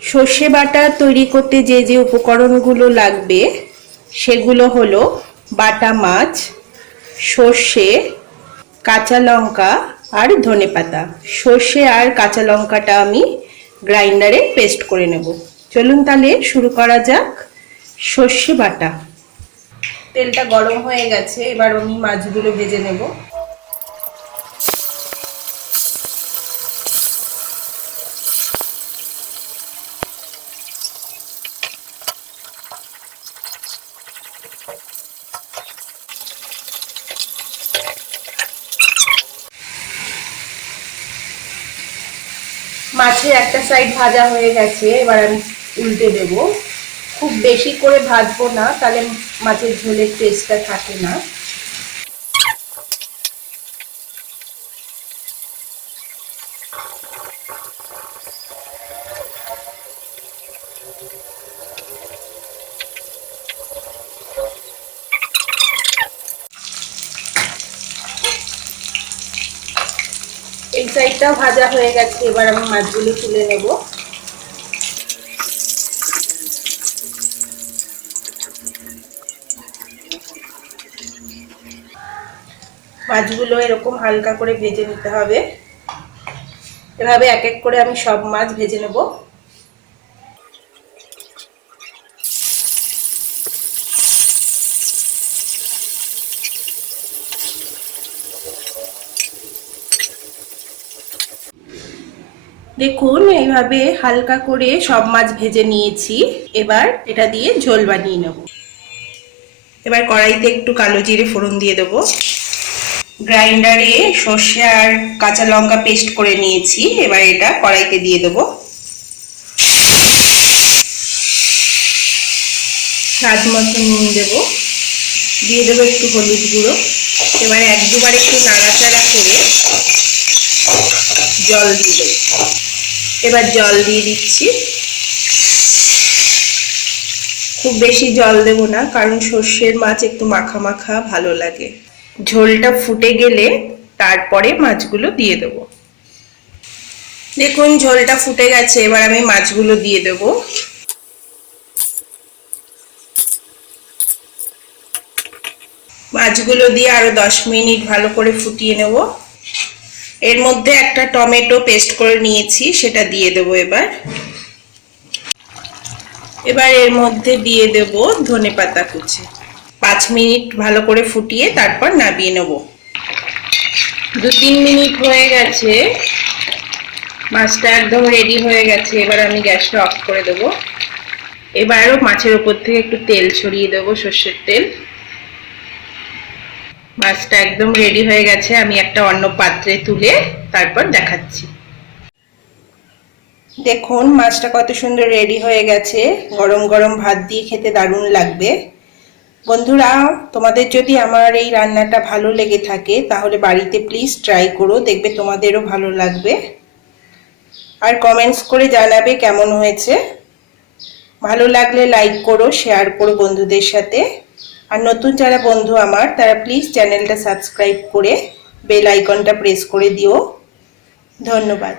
সর্ষে বাটা তৈরি করতে যে যে উপকরণগুলো লাগবে, সেগুলো হলো বাটা মাছ, সর্ষে, কাঁচা লঙ্কা আর ধনেপাতা সর্ষে আর কাঁচা লঙ্কাটা আমি গ্রাইন্ডারে পেস্ট করে নেব। চলুন তাহলে শুরু করা যাক সর্ষে বাটা। তেলটা গরম হয়ে গেছে, এবার আমি মাছগুলো ভেজে নেব। মাছের একটা সাইড ভাজা হয়ে গেছে, এবার আমি উল্টে দেব। খুব বেশি করে ভাজবো না, তাহলে মাছের ঝোলের টেস্টটা থাকে না। সাইডটাও ভাজা হয়ে গেছে, এবার আমি মাছগুলো তুলে নেব। মাছগুলো এরকম হালকা করে ভেজে নিতে হবে। এভাবে এক এক করে আমি সব মাছ ভেজে নেব। দেখুন, এইভাবে হালকা করে সব মাছ ভেজে নিয়েছি। এবার এটা দিয়ে ঝোল বানিয়ে নেব। এবার কড়াইতে একটু কালো জিরে ফোড়ন দিয়ে দেবো। গ্রাইন্ডারে সর্ষে আর কাঁচা লঙ্কা পেস্ট করে নিয়েছি। এবার এটা কড়াইতে দিয়ে দেবো। স্বাদ মতো নুন দেবো। দিয়ে দেবো একটু হলুদ গুঁড়ো। এবার এক দুবার একটু নাড়াচাড়া করে জল দিয়ে দেবো। এবার জল দিয়ে দিচ্ছি। খুব বেশি জল দেব না, কারণ সর্ষের মাছ একটু মাখা মাখা ভালো লাগে। ঝোলটা ফুটে গেলে তারপরে মাছগুলো দিয়ে দেব। দেখুন, ঝোলটা ফুটে গেছে, এবার আমি মাছগুলো দিয়ে দেব। মাছগুলো দিয়ে আরও দশ মিনিট ভালো করে ফুটিয়ে নেব। এর মধ্যে একটা টমেটো পেস্ট করে নিয়েছি, সেটা দিয়ে দেব এবার। এবার এর মধ্যে দিয়ে দেব ধনে পাতা কুচি। পাঁচ মিনিট ভালো করে ফুটিয়ে তারপর নাবিয়ে নেব। দু তিন মিনিট হয়ে গেছে। মাছটা একদম রেডি হয়ে গেছে। এবার আমি গ্যাসটা অফ করে দেব। এবারও মাছের ওপর থেকে একটু তেল ছড়িয়ে দেবো, সর্ষের তেল। মাছটা একদম রেডি হয়ে গেছে। আমি একটা অন্য পাত্রে তুলে তারপর দেখাচ্ছি। দেখুন, মাছটা কত সুন্দর রেডি হয়ে গেছে। গরম গরম ভাত দিয়ে খেতে দারুণ লাগবে। বন্ধুরা, তোমাদের যদি আমার এই রান্নাটা ভালো লেগে থাকে, তাহলে বাড়িতে প্লিজ ট্রাই করো, দেখবে তোমাদেরও ভালো লাগবে। আর কমেন্টস করে জানাবে কেমন হয়েছে। ভালো লাগলে লাইক করো শেয়ার করো বন্ধুদের সাথে। আর নতুন যারা বন্ধু আমার, তারা প্লিজ চ্যানেলটা সাবস্ক্রাইব করে বেল আইকনটা প্রেস করে দিও। ধন্যবাদ।